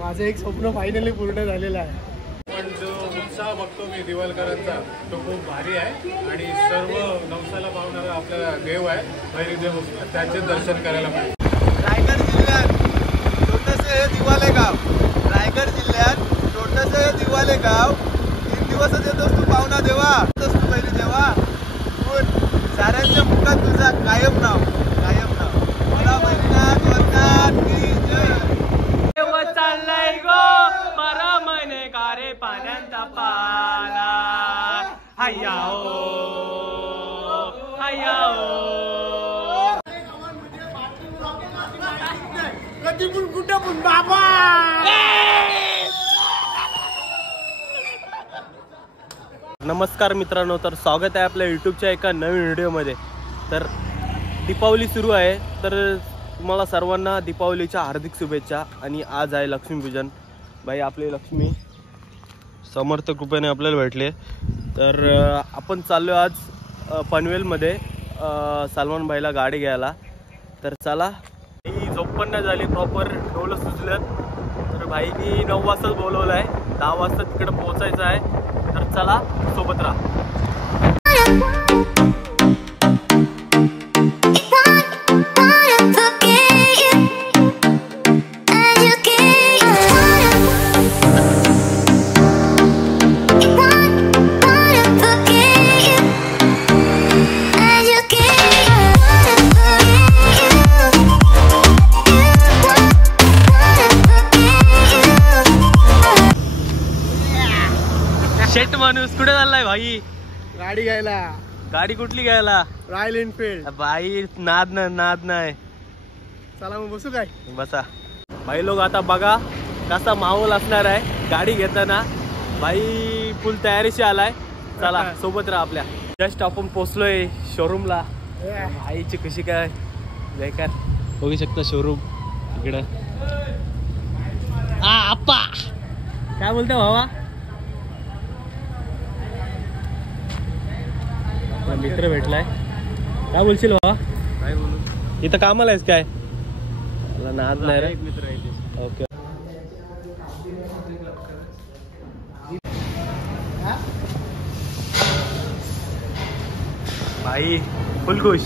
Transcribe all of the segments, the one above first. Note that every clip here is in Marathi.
माझं एक स्वप्न फायनली पूर्ण झालेलं आहे. पण जो उत्साह बघतो मी दिवाळकरांचा तो खूप भारी आहे आणि सर्व नवसाला पावणारा आपला देव आहे भैरीदेव, त्याचे दर्शन करायला पाहिजे. रायगड जिल्ह्यात छोटंसं हे दिवाले गाव, रायगड जिल्ह्यात छोटंसं हे दिवाले गाव. 3 दिवसच येतोस तू पाहुणा देवा, येतोस तू पहिली देवा. पण साऱ्यांच्या मुखात तुझा कायम नाव, कायम नाव. मला भैरीनाथ वंदनाथ की जय. चाललाय गो 12 महिने कारे पाण्याचा पाला. हय्या हो हय्या हो. कधी पण कुठं पण बाबा. नमस्कार मित्रांनो, तर स्वागत आहे आपल्या यूट्यूबच्या एका नवीन व्हिडिओमध्ये. तर दीपावली सुरू आहे, तर तुम्हाला सर्वांना दीपावलीच्या हार्दिक शुभेच्छा. आणि आज आहे लक्ष्मीपूजन. बाई आपली लक्ष्मी समर्थ कृपेने आपल्याला भेटले. तर आपण चाललो आज पनवेलमध्ये सलमान भाईला गाडी घ्यायला. तर चला, ही झोप पण नाही झाली प्रॉपर, डोलं सुचलं. तर भाईनी 9 वाजताच बोलवलं आहे, 10 वाजता तिकडे पोहोचायचं आहे. तर चला, सोबत राहा. शेट माणूस कुठे चाललाय भाई? गाडी घ्यायला. गाडी कुठली घ्यायला? Royal Enfield. भाई नाद नाही. चला मग बसू काय? बसा भाई. लोक आता बघा कसा माहोल असणार आहे गाडी घेताना. भाई फुल तयारीशी आलाय. चला सोबत राहा आपल्या. जस्ट आपण पोचलोय शोरूमला. भाईची कशी काय बेकार बघू शकता शोरूम इकडं. आप्पा काय बोलतो भावा? मित्र भेटलाय. काय बोलशील भावा? काय बोलू, इथं कामाला आहेस काय? मला नाद नाही रे. मित्र आहे. ओके. भाई फुल खुश.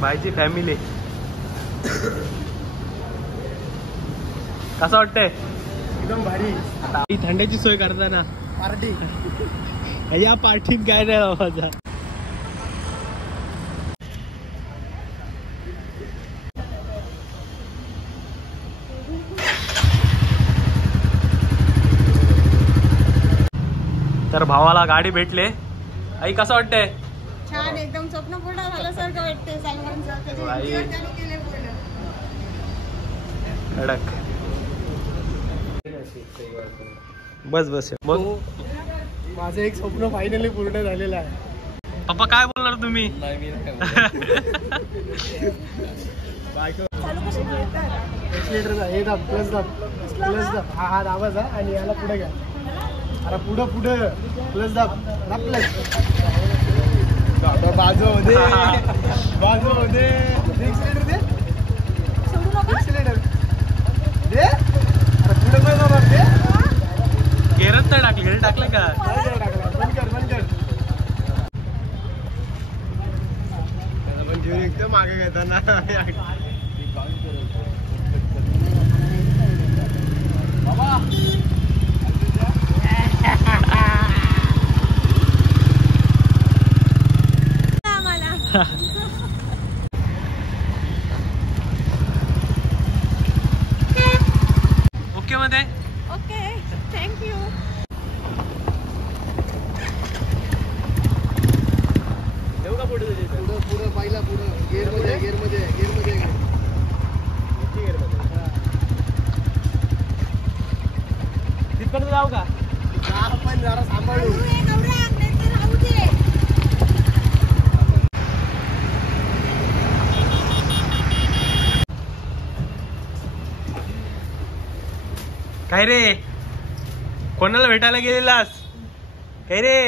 भाईची फॅमिली. कसं वाटतंय? एकदम भारी. आता थंड्याची सोय करताना पार्टी. या पार्टीत काय नाही बाबा. तर भावाला गाडी भेटले. आई कसं वाटतंय? छान, एकदम स्वप्न पूर्ण झाल्यासारखं वाटते. कडक. बस बस मग. माझं एक स्वप्न फायनली पूर्ण झालेलं आहे. पप्पा काय बोलणार तुम्ही? हे दाब, प्लस दाब, प्लस दाब. हा दाबाचा आणि याला पुढे घ्या. अरे पुढं प्लस दाब, प्लस. बाजू दे, बाजू दे. एक्सिलेटर दे, एक्सिलेटर दे. अरे पुढे पण बाबा दे. गेरच नाही टाकले. गेर टाकले का? बंद कर. एकदम मागे घेताना ओके मध्ये. Okay, thank you. येऊ का पुढे? पुढं पाहिला, पुढं गेअरमध्ये. तिथपर्यंत जाऊ का? पण जरा सांभाळू. काय रे, कोणाला भेटायला गेलेलास? काय रे?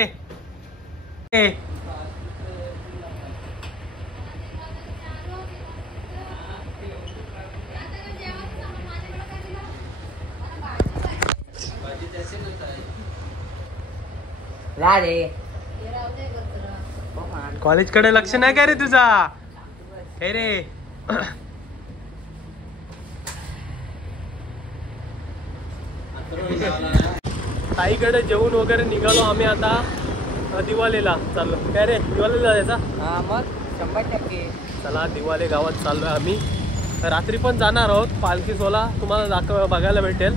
कॉलेजकडे लक्ष नाही काय रे तुझा? हे रे ताईकडे जेवून वगैरे निघालो आम्ही आता दिवालेला चाललो. काय रे दिवालेला जायचा? मग 100%. चला दिवाले गावात चाललोय आम्ही. रात्री पण जाणार आहोत पालखी सोला, तुम्हाला बघायला भेटेल.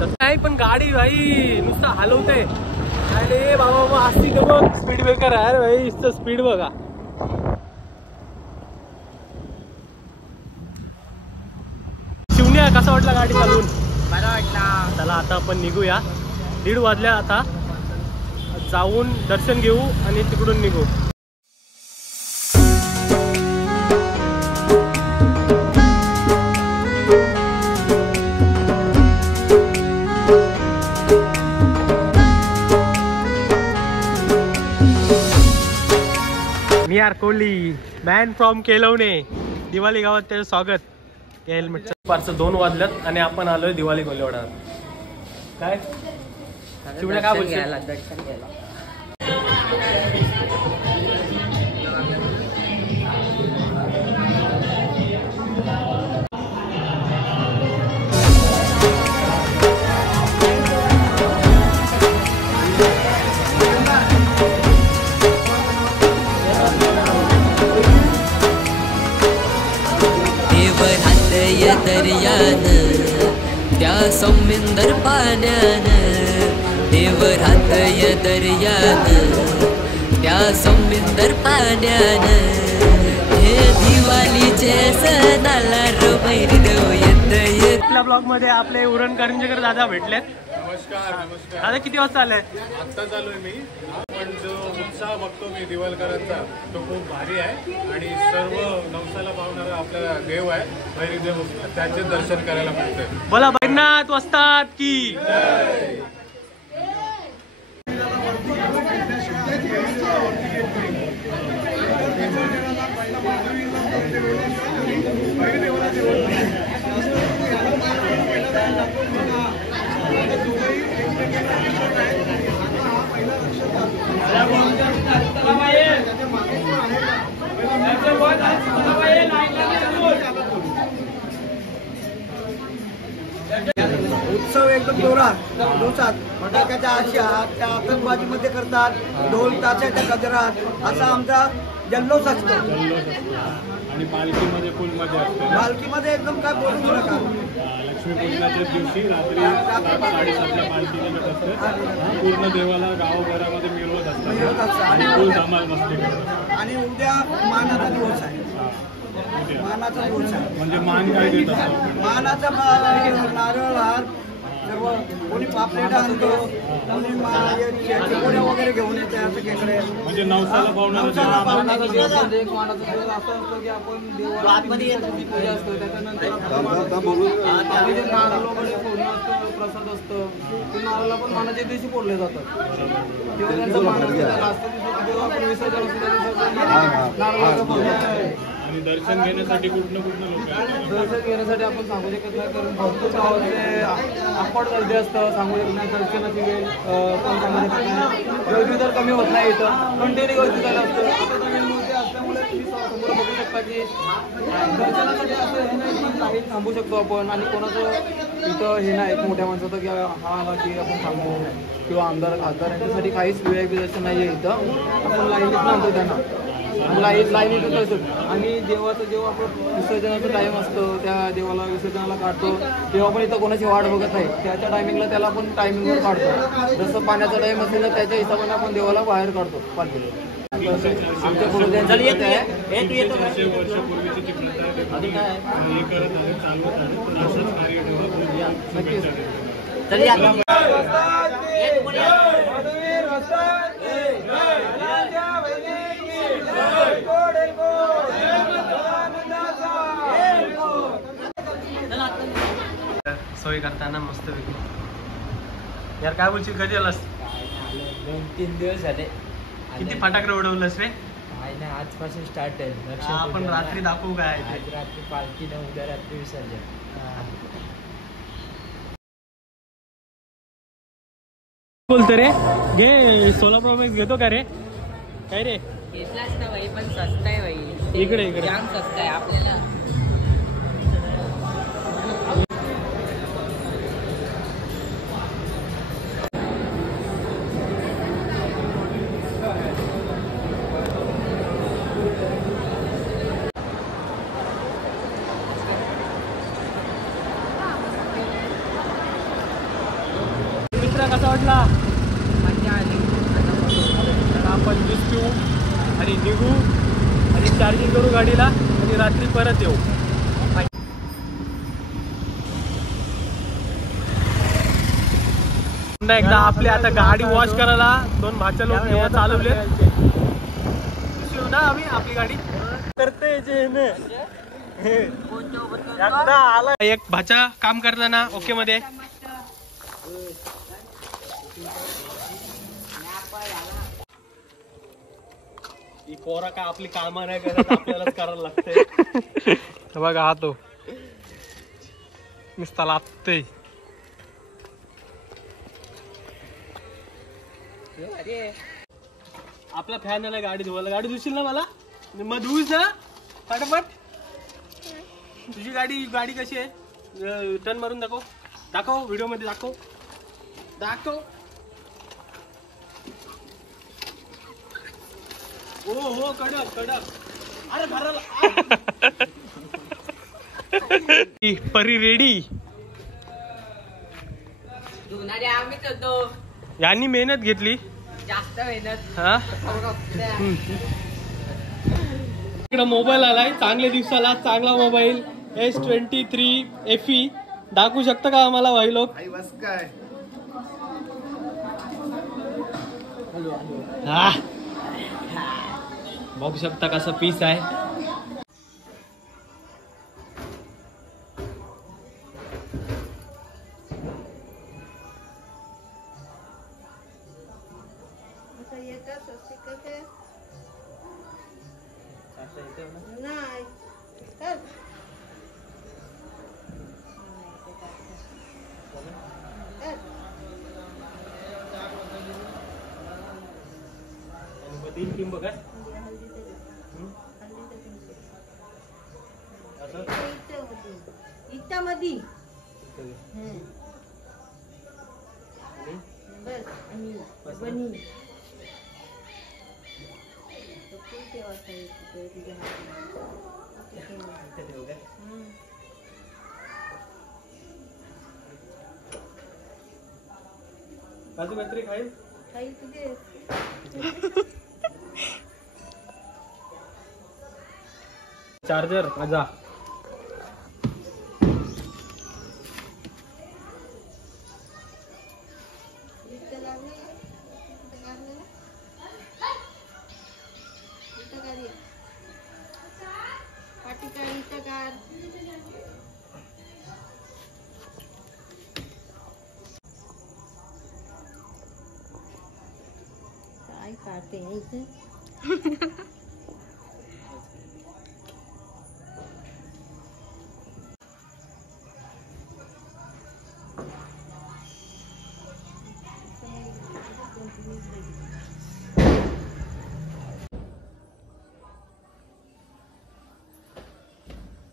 तसं नाही पण गाडी भाई नुसतं हलवते. अरे बाबा असती तर बघ स्पीड ब्रेकर आहे भाई, इसचं स्पीड बघा. शिवण्या कसा वाटला गाडी चालवून? बरं वाटला. चला आता आपण निघूया. 1:30 वाजल्या आता. जाऊन दर्शन घेऊ आणि तिकडून निघू. मी R Kohli, man from Kelwane. Diwali गावात त्याचं स्वागत. हेल्मेटचं पारचं 2 वाजल्यात आणि आपण आलोय दिवाळी कोल्हेवाडा. काय चिवड्या काय बोलशील? दर्शन घ्यायला. दर्यान त्या सौमिंदर पाण्यान देवरातय दर्यान त्या सौमिंदर पाण्यान हे दिवाळीचे सणाला रोबैर देव येत. आपल्या ब्लॉग मध्ये आपले उरण करंजेकर दादा भेटलेत. नमस्कार नमस्कार. दादा किती वाजता आले? आत्ता चालू आहे मी. पण जो उत्साह बघतो मी दिवाळकरांचा तो खूप भारी आहे आणि सर्व नवसाला पावणारा आपला देव आहे भैरीदेव, त्याचे दर्शन करायला मिळतंय. बोला बैनाथ वस्ताद की. उत्सव एकदम जोरात फटाक्याच्या आशा त्या आतंकबाजीमध्ये करतात, ढोल ताशाच्या गजरात असा आमचा जल्लोष असतो. आणि पालखीमध्ये फुल मजा असते. पालखीमध्ये एकदम काय बोलू नका. लक्ष्मीपूजनाच्या दिवशी रात्री 7:30ला पालखीचे गट असते. पूर्ण देवाला गावभरामध्ये मिरवत असतात आणि फुल धमाल मस्ती करतात. आणि उद्या मानाचा दिवस आहे. मानाचा दिवस आहे म्हणजे मान काय देत असतो? मानाचा नारळ हार सर्व. कोणी पापलेट आणतो, कोणी चिकोड्या वगैरे घेऊन येते असं खेकडे. म्हणजे नवसाला पावणारा नवसाला पावणारा देव. दिवस आहे. एक मानाचा दिवस असं असतं की आपण देवाची पूजा असतो, त्याच्यानंतर आपण नारळ वगैरे फोडणं असतं, प्रसाद असतं. ते नारळाला पण मानाच्या दिवशी फोडले जातात. तेव्हा त्यांचं मान असतं. त्या लास्ट दिवशी जेव्हा आपण विसर्जन असतो त्या दिवशी नारळाचं फोडणं. आणि दर्शन घेण्यासाठी कुठनं लोक आहेत? दर्शन घेण्यासाठी आपण सांगू शकत नाही, कारण भरपूर गावाचे अफाट गर्दी असतं. सांगू शकत नाही दर्शनाची वेळ पण सांगू शकत नाही. गर्दी तर कमी होत नाही, इथं कंटिन्यू गर्दी झालं असतं. आता नवीन मूर्ती असल्यामुळे तुम्ही समोर बघू शकता की दर्शनासाठी असं हे नाही की लाईन थांबू शकतो आपण. आणि कोणाचं इथं हे नाही मोठ्या माणसाचं की हा आला की आपण थांबू, किंवा आमदार खासदार यांच्यासाठी काहीच VIP दर्शन नाही आहे इथं. आपण लाईनीत आणतो त्यांना, लाईनीतच असतो. आणि देवाचं जेव्हा आपण विसर्जनाचा टाईम असतो, त्या देवाला विसर्जनाला काढतो, तेव्हा पण इथं कोणाची वाट बघत नाही. त्याच्या टायमिंगला त्याला आपण टायमिंगवर काढतो. जसं पाण्याचा टाईम असेल तर त्याच्या हिशोबाने आपण देवाला बाहेर काढतो पालखीला. आमच्या पूर्वजांची प्रथा आहे. वर्षापूर्वीची ती प्रथा आहे. आणि काय हे करत आहे, चालवत आहे. तर असंच कार्य ठेवा. नक्कीच. सोय करताना मस्त पैकी. यार काय बोलशील, कधी आलास? 2-3 दिवस झाले. किती फटाकडे उडवलंस रे? नाही आजपासून स्टार्ट आहे. आपण रात्री दाखवू काय? आज रात्री पालखी ना, उद्या रात्री विसर्जन. बोलतो रे घे 16 Pro Max घेतो का रे काय रे घेतलाच ना भाई पण स्वस्त आहे भाई इकडे जाम स्वस्त आहे आपल्याला कसा वाटला मजा आली तर आपण दिसू आणि निघू आणि चार्जिंग करू गाडीला आणि रात्री परत येऊ पुन्हा एकदा आपली आता गाडी वॉश करायला 2 भाच्या लोक चालवले ना आम्ही आपली गाडी करते आला एक भाचा काम करताना ओके मध्ये ही पोरा काय आपली कामं नाही करत आपल्यालाच करायला लागतंय बघा हा तो नुसता लागतंय आपला फॅन आला गाडी धुवायला गाडी धुशील ना मला मग धुऊस ना फटाफट तुझी गाडी कशी आहे टर्न मारून दाखव व्हिडिओ मध्ये दाखव हो कडक अरे घराला परी रेडी धुणारे आम्हीच होतो यांनी मेहनत घेतली जास्त मेहनत हा इकडे मोबाईल आलाय चांगल्या दिवसाला चांगला मोबाईल S23 FE दाखवू शकता का आम्हाला भाई लोक हा बघू शकता कसं पीस आहे बघा इटामध्ये काजू कतरी खाईल चार्जर माझा काय काढते इथे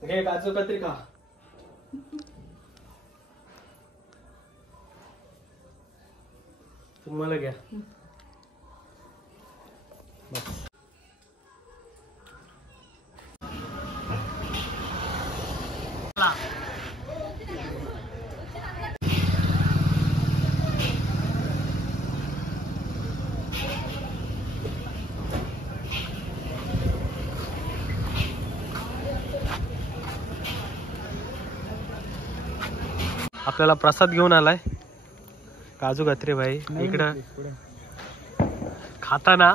घे काजू कतरी खा तुम्हाला घ्या आपल्याला प्रसाद घेऊन आलाय काजू कतरी भाई इकडं खाताना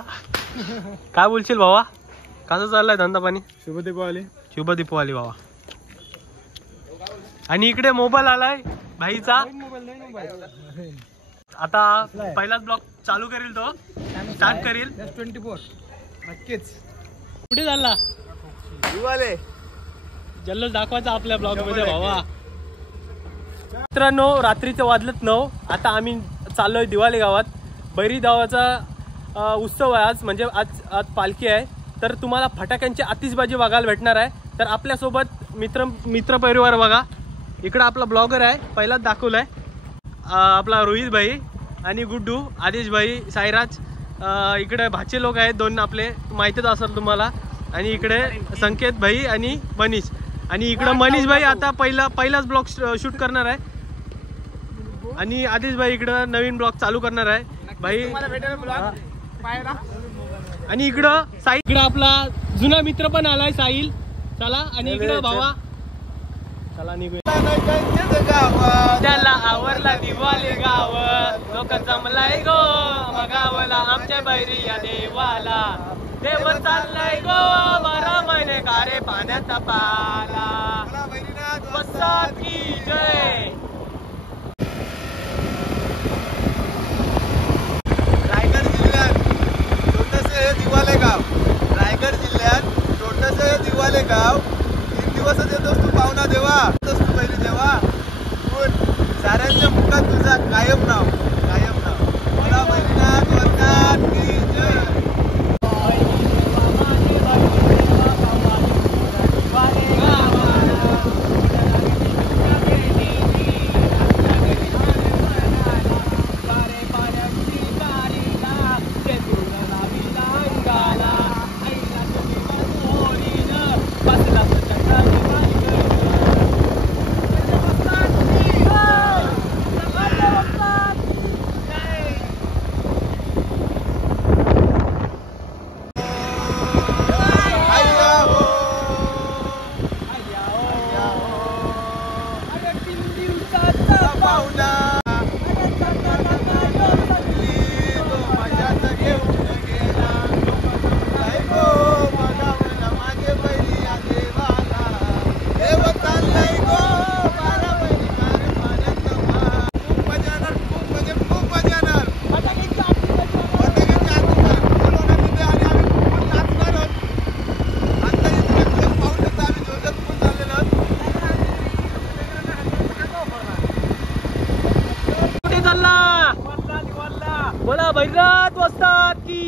काय बोलशील भावा कसं चाललाय धंदा पाणी शुभ दीपावली भावा आणि इकडे मोबाईल आलाय भाईचा आता पहिलाच ब्लॉग चालू करील तो स्टार्ट करील S24 नक्कीच कुठे चालला दिवाले जल्लोष दाखवायचा आपल्या ब्लॉग मध्ये भावा मित्रांनो रात्रीचे वाजलेत 9 आता आम्ही चाललोय दिवाले गावात. बैरी गावाचा उत्सव आहे आज, म्हणजे आज पालखी आहे. तर तुम्हाला फटाक्यांची आतिषबाजी बघायला भेटणार आहे. तर आपल्यासोबत मित्र परिवार बघा. इकडं आपला ब्लॉगर आहे, पहिलाच दाखवलाय आपला रोहित भाई आणि गुड्डू, आदेश भाई, साईराज. इकडे भाचे लोक आहेत दोन आपले, माहितीच असेल तुम्हाला. आणि इकडे संकेत भाई आणि मनीष. आणि इकडं मनीष भाई आता पहिलाच ब्लॉग शूट करणार आहे. आणि आदेश भाई इकडं नवीन ब्लॉग चालू करणार आहे भाई. आणि इकडं साहिल, इकडं आपला जुना मित्र पण आलाय साहिल. चला. आणि इकडं भावा, चला निघूया. त्याला आवरला दिवाले गाव, लोक जमलाय गो बघावला आमच्या बैरी या देवाला. देव चाललाय गो 12 महिने कारे पाण्याचा पाला. वस्ताद की जय. रायगड जिल्ह्यात छोटंसं हे दिवाले गाव. रायगड जिल्ह्यात छोटंसं हे दिवाले गाव. 3 दिवसच येतोस तू पाहुणा देवा. येतोस तू पहिली जेव्हा. साऱ्यांच्या मुखात तुझा कायम नाव, कायम नाव. मला बैरीनाथ वस्ताद की जय. बोला बैरीनाथ वस्ताद की.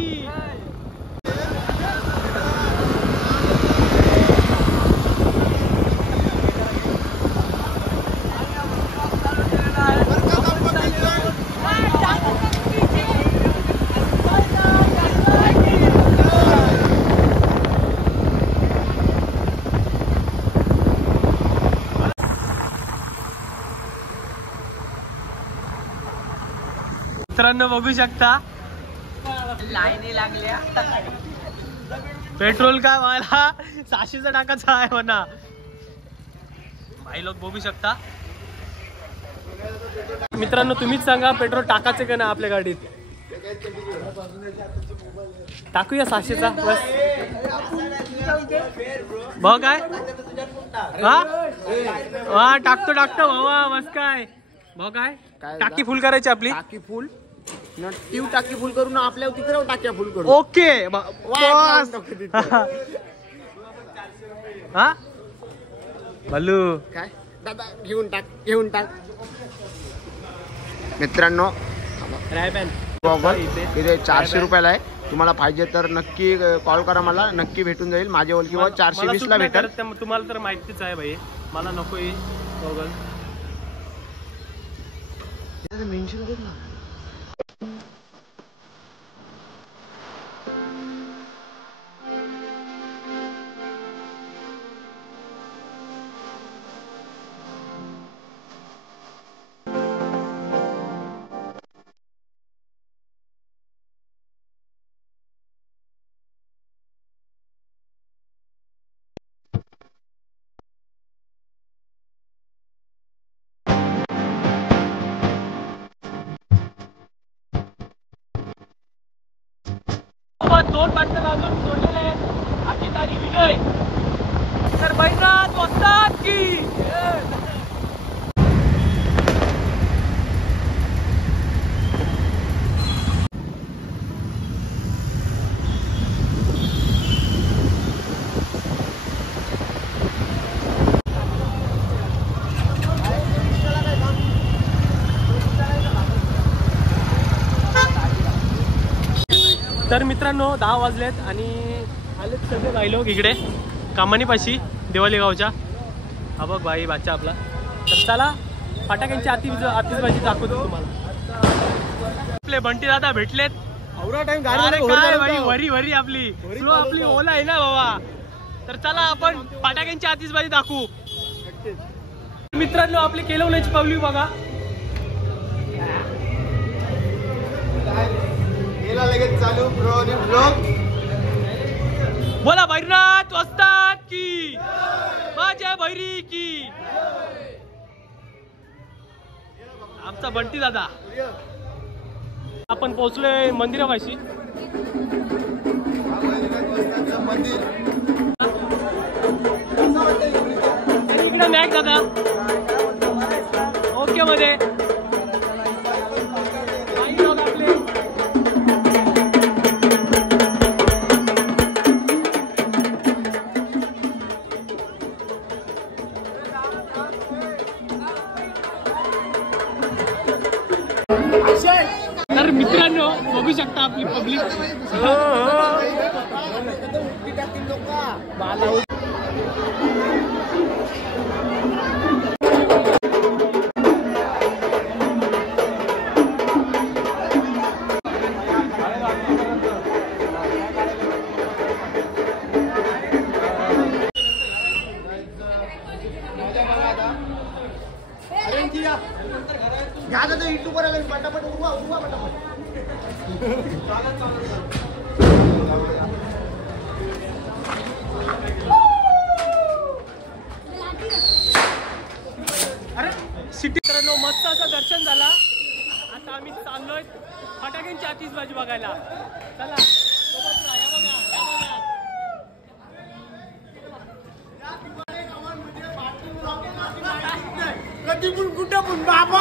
मित्रांनो बघू शकता लाईनी लागल्या. पेट्रोल काय व्हायला 600चा टाकायचा आहे म्हणा. भाई लोक बघू शकता. मित्रांनो तुम्हीच सांगा पेट्रोल टाकायचं का ना आपल्या गाडीत. टाकूया 600चा बस. भाऊ काय हा टाकतो भावा बस. काय भाऊ काय टाकी फुल करायची आपली. टाकी फुल ट्यूब टाकी फुल करून आपल्या तिकडे टाक्या फुल करू. ओके हा बल्लू काय दादा घेऊन टाक. मित्रांनो इथे 400 रुपयाला आहे. तुम्हाला पाहिजे तर नक्की कॉल करा, मला नक्की भेटून जाईल. माझ्या ओळखीवर 420 ला भेटेल. तुम्हाला तर माहितीच आहे भाई, मला नको गॉगल. मेन्शन कर ना. दोन बटन अजून सोडलेले आहेत. आजची तारीख विजय. तर बैरीनाथ वस्ताद की. तर मित्रांनो 10 वाजलेत आणि आलेत सगळे भाई लोक इकडे कामानीपाशी देवाली गावच्या. हा बघ भाई बाच्चा आपला. तर चला फटाक्यांची आतिषबाजी दाखवतो तुम्हाला. आपले बंटी दादा भेटलेत. एवढा टाइम वरी वरी आपली आपली ओला आहे ना बाबा. तर चला आपण फटाक्यांची आतिषबाजी दाखवू. मित्रांनो आपली केलवण्याची पावली बघा. लगेच चालू ब्लॉग. बोला भैरनाथ वस्ताद की माझ्या भैरी की. आमचा बंटी दादा. आपण पोहोचलोय मंदिरापाशी. मंदिर इकडे मॅक दादा ओके मध्ये. तर मित्रांनो बघू शकता आपली पब्लिक. युट्यूबवर आले पटापट उभा पटापट. अरे सिटी मित्रांनो मस्त असं दर्शन झाला. आता आम्ही चाललोय फटाक्यांची आतिषबाजी बघायला. चला सोबत राहा. कधी पण कुठं पण बाबा.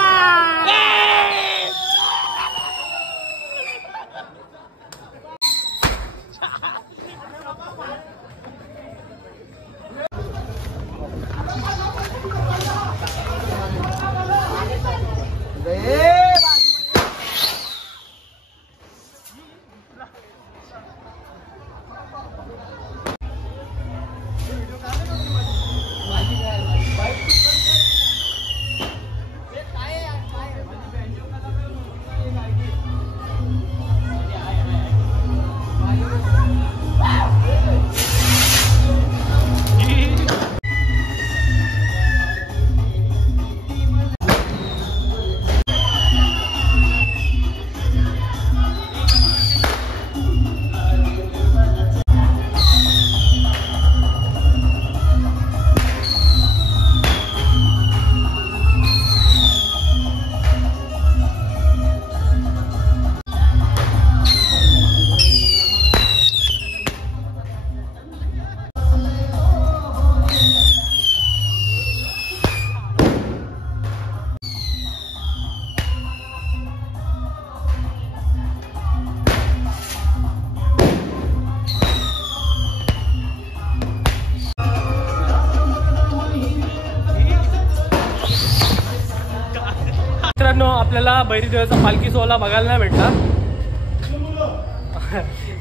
मित्रांनो आपल्याला भैरीदेवाचा पालखी सोहळा बघायला नाही भेटला.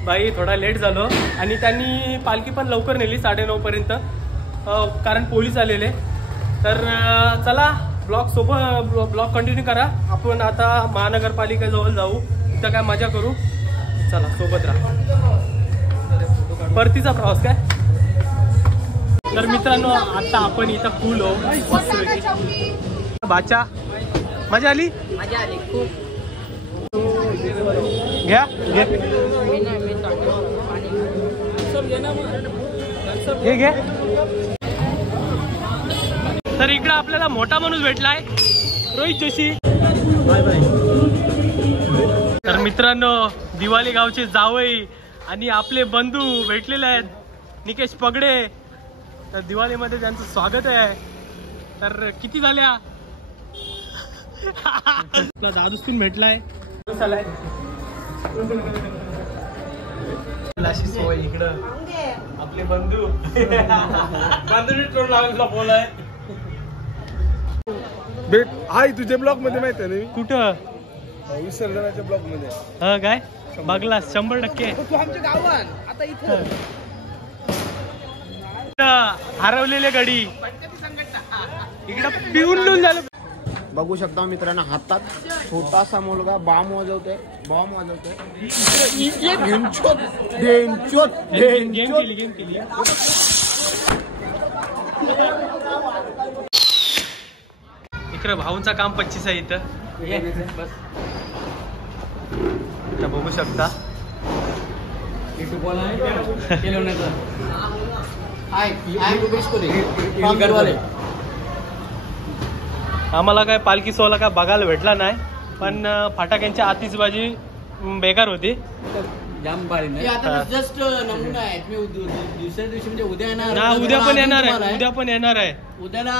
बाई थोडा लेट झालो आणि त्यांनी पालखी पण लवकर नेली 9:30 पर्यंत कारण पोलीस आलेले. तर चला ब्लॉग कंटिन्यू करा. आपण आता महानगरपालिकेजवळ जाऊ. तिथं काय मजा करू. चला सोबत राहा. परतीचा प्रवास काय. तर मित्रांनो आता आपण इथं फुल हो बाचा. मजा आली. मजा आली खूप. घ्या घे घे. तर इकडं आपल्याला मोठा माणूस भेटलाय रोहित जोशी. Bye bye. तर मित्रांनो दिवाली गावचे जावई आणि आपले बंधू भेटलेले आहेत निकेश पगडे. तर दिवाळीमध्ये त्यांचं स्वागत आहे. तर किती झाल्या. आपला दादूस पण भेटलाय. अशी सोय इकडं आपले बंधू बांधून बोलाय. भेट हाय तुझ्या ब्लॉग मध्ये माहिती आहे ना. कुठं विसर्जनाच्या ब्लॉग मध्ये. काय बघला 100%. तू आमच्या गावात आता इथं हरवलेले गडी इकडं पिऊन लिहून झालं. बघू शकता मित्रांनो, हातात छोटासा मुलगा बॉम्ब वाजवतोय. गेम केली. इकडं भाऊंचा काम 25 आहे इथं. इथं बघू शकता. आम्हाला काय पालखी सोहळा काय बघायला भेटला नाही, पण फटाक्यांची आतिषबाजी बेकार होती. जाम भारी नाही. आता जस्ट नमुना आहे. तुम्ही दुसऱ्या दिवशी म्हणजे उद्या येणार ना, उद्या पण येणार आहे. उद्याला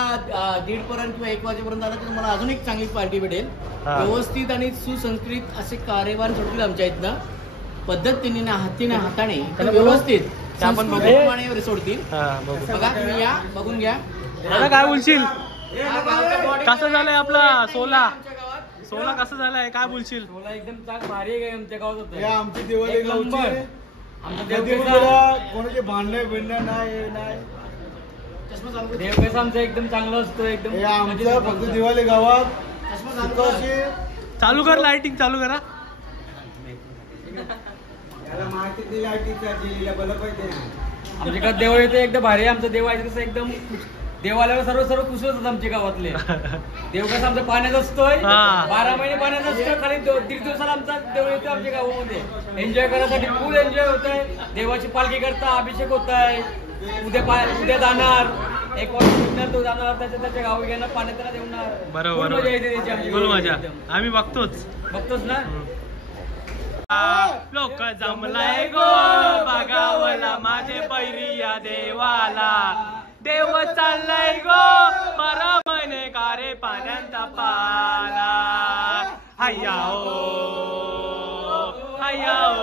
1:30 पर्यंत किंवा 1 वाजेपर्यंत आला तर तुम्हाला अजून एक चांगली पार्टी भेटेल. हा. व्यवस्थित आणि सुसंस्कृत असे कार्यभार सुटतील आमच्या इथनं. पद्धतीने हाताने तर व्यवस्थित आपण बघू. संस्कृतीप्रमाणे सोडतील. हा, बघू. बघा तुम्ही या, बघून घ्या. दादा काय बोलशील? हा गावचा body कसं झालंय आपला सोला? आमच्या गावात. सोला कसं झालाय काय बोलशील? सोला एकदम चांग भारी आहे आमच्या गावात होतं. आमची दिवाळी एक नंबर. गावची. आमचा कोणाचे भांडणे बिंडणं नाही. देवकेश आमचं एकदम चांगलं असतं. एकदम हे आमचं फक्त दिवाळी गावात. चालू कर, लाइटिंग चालू करा. आमच्या देव येते एकदम भारी. आमचं देव आहे कसं एकदम देवालयाला सर्व खुश होतात आमच्या गावातले. देव कसं आमचा पाण्यात असतोय. 12 महिने पाण्यात असतोय. खाली 1.5 दिवसाला आमचा देव येतो आमच्या गावामध्ये. एन्जॉय करण्यासाठी फुल एन्जॉय होत आहे. देवाची पालखी करता, अभिषेक होत आहे. उद्या जाणार 1 वाजता तो जाणार त्याच्या गावी घेणार, पाण्यात त्याला देणार. बरोबर. मजा येते त्याची आमची. बोल मजा. आम्ही बघतोच ना. लोक जमलाय गो बघावला माझे पैरी या देवाला. देव चाललाय गो परमने कारे पाण्यांचा पाला. हय्या ओ हय्या ओ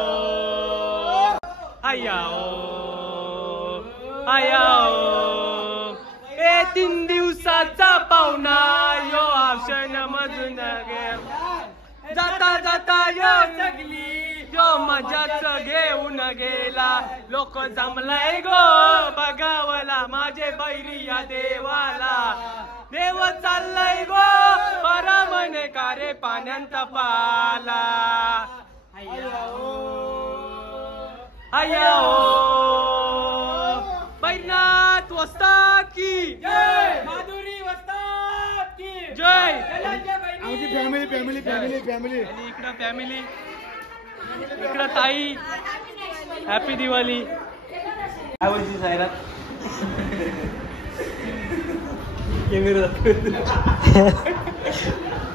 हय्या ओ हय्या ओ. 3 दिवसाचा पाहुणा यो आशन मधून गे. जाता जाता यो जगली जो मजाच घेऊन गेला. लोक जमलाय गो बघावला माझे बैरी या देवाला. देव चाललाय गो परमने कारे पाण्यांचा पाला. हय्या ओ बैनाथ वस्ताद की जय. माधुरी वस्ताद की जय. आमची फॅमिली. इकडं फॅमिली, इकडं ताई. हॅपी दिवाळी. काय बोलची सायरात?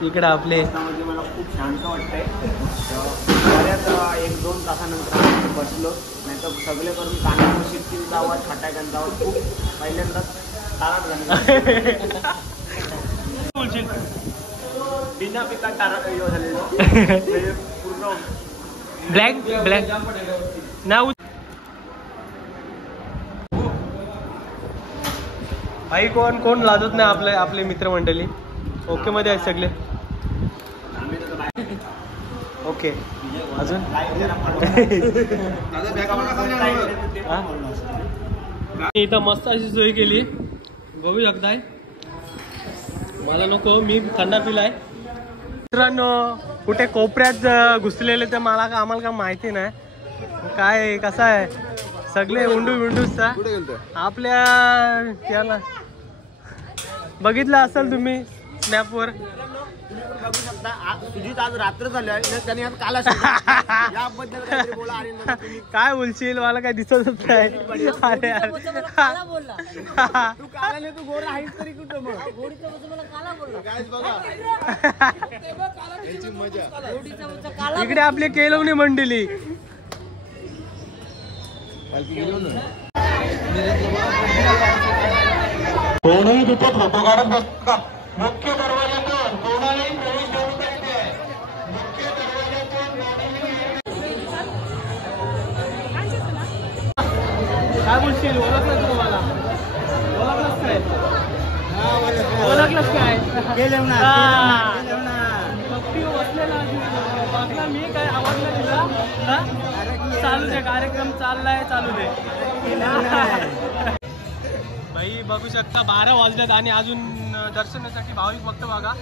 इकडं आपले मला खूप शांत वाटतंय. बऱ्याच 1-2 तासानंतर आम्ही बसलो. नाही तर सगळे करून कानावर शिट्टीचा आवाज, फटाक्यांचा आवाज खूप पहिल्यांदाच ताराट झाला. बोलशील बिना पिका ताराट झालेलं पूर्ण ब्लॅक ना. भाई कोण लाजत नाही. आपले मित्रमंडळी ओके मध्ये आहेत सगळे. ओके अजून इथं मस्त अशी सोय केली, बघू शकताय. मला नको, मी थंडा पिलाय. मित्रांनो कुठे कोपऱ्यात घुसलेले ते आम्हाला काय माहिती नाही काय कसं आहे. सगळे उंडूस आपल्या याला बघितलं असेल तुम्ही स्नॅपवर. बघू शकता सुजित आज रात्र झाली आहे, त्याने आज काला याबद्दल काहीतरी बोला. काय बोलशील, मला काय दिसतच नाही. अरे यार तू काला नाही, तू गोरा आहेस तरी कुठं मग मजा. इकडे आपली केलवणी मंडळी. कोणीही तिथे फोटो काढत बसतात. मुख्य दरवाजातून कोणालाही प्रवेश देऊ नये. मुख्य दरवाजातून काय बोलशील, ओळखलं तू मला? ओळखलंस काय? ओळखलंस काय? पप्पी बसले बागला मी काय आवाज नाही दिला हा? चालू दे कार्यक्रम चाललाय चालू दे भाई बघू शकता 12 वाजल्यात आणि अजून दर्शनासाठी भाविक भक्त बघा.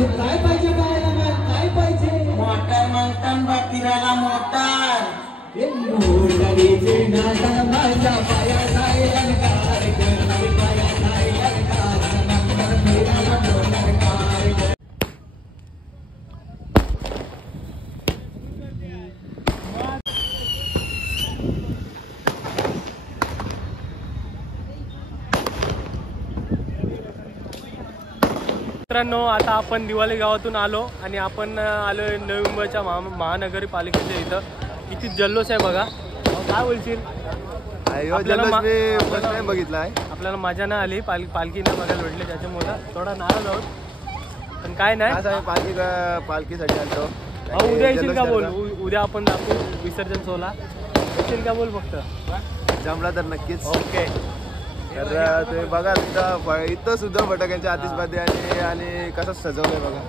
काय पाहिजे काय पाहिजे मोटर म्हणतात बाकीराला मोटर माझ्या पाया नाही मित्रांनो, आता आपण दिवाळी गावातून आलो आणि आपण आलो नवी मुंबईच्या महानगरपालिकेच्या इथं. किती जल्लोष आहे बघा. काय बोलशील? बघितला आहे आपल्याला मजा नाही आली, पालखीनं बघायला भेटले त्याच्यामुळे थोडा नाराज आहोत, पण काय नाही. पालखीसाठी आलो. उद्या येशील का बोल? उद्या आपण जातो विसर्जन सोहळा, येशील का बोल? फक्त जमला तर नक्कीच. ओके. तर ते बघा इथं सुद्धा फटाक्यांची आतिषबाजी आणि कसं सजवलंय बघा.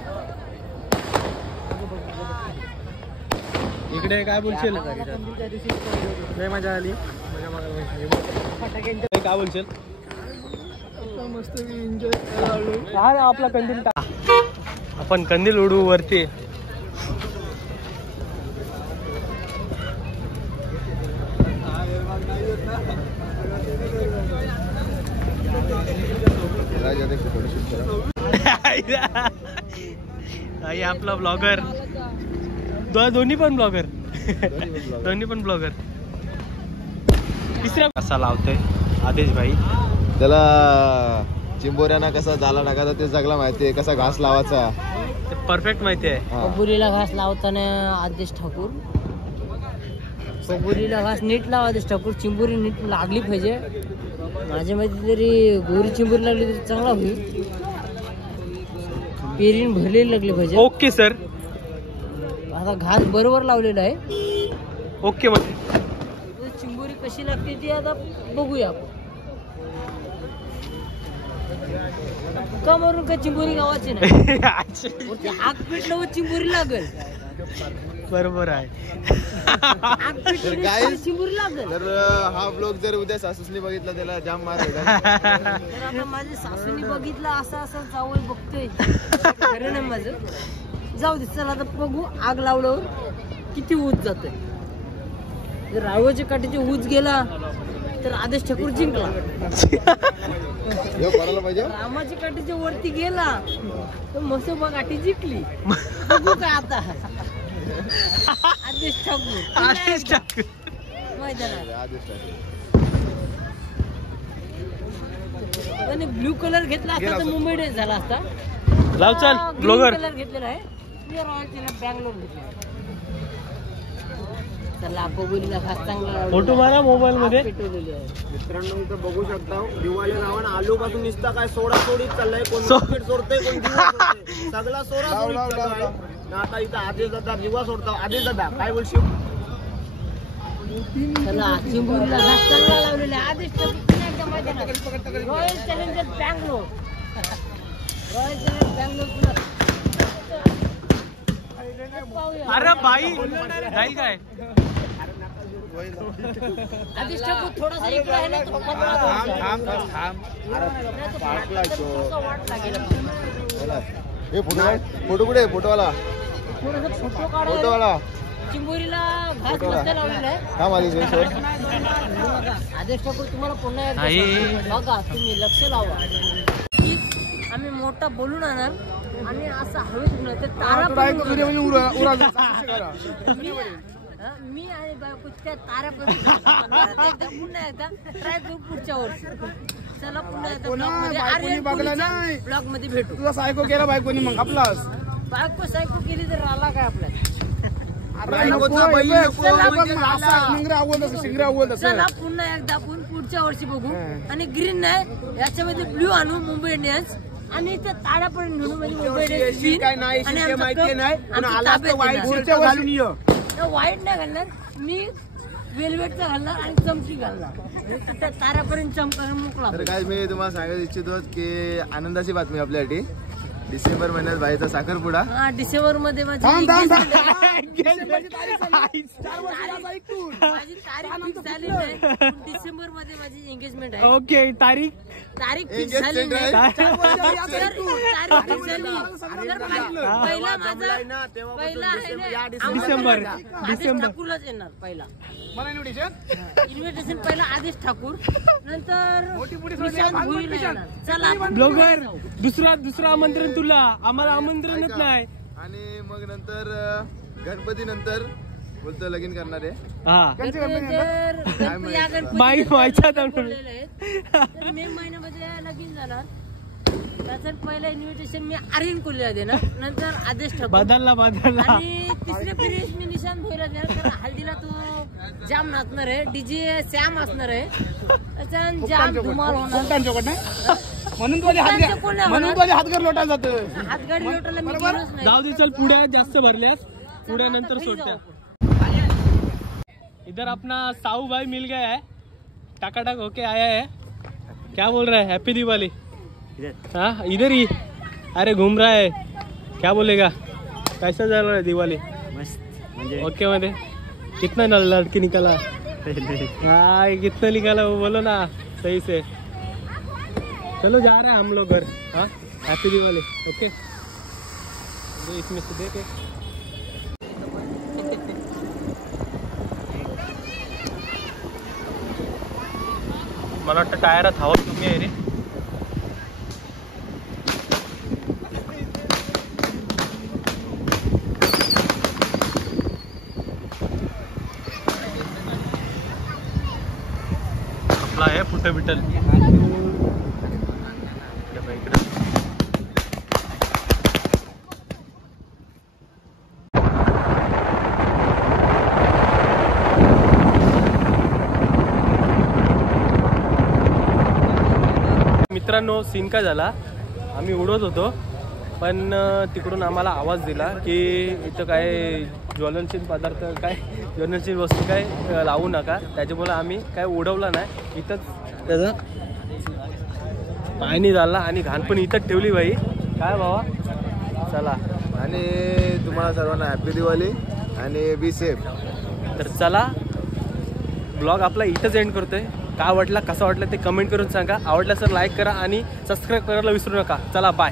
इकडे काय बोलशील? लय मजा आली. काय बोलशील? मस्त एन्जॉय आपला कंदील आपण कंदील उडू वरती. आपला ब्लॉगर, दोन्ही पण ब्लॉगर तिसऱ्या कसा लावतोय आदेश भाई. त्याला चिंबोऱ्यांना कसा झाला टाकायचा ते सगळं माहिती आहे, कसा घास लावायचा परफेक्ट माहिती आहे. कबुरीला घास लावताना आदेश ठाकूर, कबुरीला घास नीट लावा आदेश ठाकूर. चिंबोरी नीट लागली पाहिजे. माझ्या माहिती तरी गोरी चिंबोरी लागली तरी चांगला होईल. पेरीन भरलेली लागली पाहिजे. Okay sir. आता घास बरोबर लावलेला आहे. ओके. मग चिंबोरी कशी लागते ती आता बघूया आपण. का मारून का चिंबोरी गावाची नाही आग पेटलं व चिंबोरी लागल. बरोबर आहे. चिंबोरी लागल. तर हा ब्लॉग जर उद्या सासूसनी बघितला त्याला जाम मार. आता माझ्या सासूनी बघितलं असं जावळ बघतोय खरं नाही माझं. जाऊ दे चला आता बघू. आग लावल्यावर किती ऊज जातोय. जर रावळच्या काठीचे ऊज गेला तर आदेश ठाकूर जिंकला. पाहिजे रामाच्या काठीच्या वरती गेला तर मसोबा काठी जिंकली. बघू काय आता आदेश ठाकूर मैदानात ब्ल्यू कलर घेतला असता तर मुंबई डेज झाला असता. लाव चल ब्लॉगर. कलर घेतलेला आहे. बँगलोर घेतला. फोटो मारा मोबाईल मध्ये. मित्रांनो इथं बघू शकता दिवाळी गावानं आलू पासून निसता काय सोडा सोडीत चाललाय. कोण रॉकेट सोडतोय, कोण दिवा सोडतोय, सगळा सोडा सोडीत चाललाय. आता इथं आदेश दादा दिवा सोडतो. आदेश दादा काय बोलशील? चला चिंबोरीला घास चांगला लावलेला आहे. आदेश royal challengers Bangalore, royal challengers Bangalore. अरे भाई जाईल काय? आदेश ठाकूर थोडासा इकडे आहे ना तो फोटो कुठे? फोटोवाला फोटो काढा. फोटोवाला चिंबोरीला घास मस्त लावलेला आहे. आदेश ठाकूर तुम्हाला पुन्हा एकदा बघा, तुम्ही लक्ष लावा. आम्ही मोठा बोलून आणणार आणि असं हवेत उडणार. ते तारा पण मी आणि बायको त्या ताऱ्यापर्यंत पुन्हा एकदा ट्राय करू पुढच्या वर्षी. चला पुन्हा एकदा ब्लॉग मध्ये भेटू. तुझा सायको केला बायकोनी मग आपलाच बायको सायको केली तर आला काय आपल्याला. चला पुन्हा एकदा आपण पुढच्या वर्षी बघू. आणि ग्रीन नाही याच्यामध्ये ब्ल्यू आणू मुंबई इंडियन्स आणि त्या ताड्यापर्यंत नेऊ म्हणजे मुंबई इंडियन्स. वाईट नाही घालणार मी वेलवेटचा घालणार आणि चमकी घालणार त्या ताऱ्यापर्यंत चमकायला मोकळा. तर काय मी तुम्हाला सांगायला इच्छितो की आनंदाची बातमी आपल्यासाठी डिसेंबर महिन्यात भाईचा साखरपुडा. हा डिसेंबर मध्ये माझी तारीख फिक्स झाली नाही. डिसेंबर मध्ये माझी एंगेजमेंट आहे. ओके तारीख फिक्स झाली नाही. तारीख फिक्स झाली. पहिला माझा पहिला आहे डिसेंबर ठाकूरलाच येणार. पहिला इन्व्हिटेशन पहिला आदेश ठाकूर नंतर चला ब्लॉगर दुसरं आमंत्रण तुला आम्हाला आमंत्रणच नाही. आणि मग नंतर गणपती नंतर बोलतो लगीन करणार आहे. मे महिन्यामध्ये लगीन झालं. त्याचं पहिलं इन्व्हिटेशन मी आर्यन कोहलीला देणार नंतर आदेश ठाकूर बदलला आणि तिसरे फिनिश मी निशांत भोईला देणार. तर हल्दीला तो जाम नाचणार आहे. डीजे सॅम असणार आहे. त्याच्यानं जाम धुमाल होणार. म्हणून हातगाडी लोटायला जातं. हातगाडी लोटायला मी गेलोच नाही. जाऊ दे चल पुढे जास्त भरल्यास पुढे नंतर सोडत्या. इधर अपना साहू भाई मिल गया है टकाटक होके आया है. क्या बोल रहा है हैप्पी दिवाली. हाँ इधर ही अरे घूम रहा है क्या बोलेगा कैसा चल रहा है दिवाली. ओके मध्ये कितना लड़की निकाला. हाँ कितना निकाला वो बोलो ना सही से. चलो जा रहे हैं हम लोग घर. हाँ हैप्पी दिवाली. ओके इसमें से देखे मला वाटतं टायरात हवा कमी आहे रे. आपला आहे फुटं बिटल. मित्रांनो सीन काय झाला आम्ही उडत होतो पण तिकडून आम्हाला आवाज दिला की इथं काय ज्वलनशील पदार्थ काय ज्वलनशील वस्तू काय लावू नका. त्याच्यामुळे आम्ही काय उडवलं नाही. इथंच त्याचा पाणी झाला आणि घाण पण इथंच ठेवली बाई. काय बाबा चला आणि तुम्हाला सर्वांना हॅपी दिवाळी आणि बी सेफ. तर चला ब्लॉग आपला इथंच एंड करतोय. काय वाटला कसा वाटला ते कमेंट करून सांगा. आवडला तर लाईक करा आणि सबस्क्राईब करायला विसरू नका. चला बाय.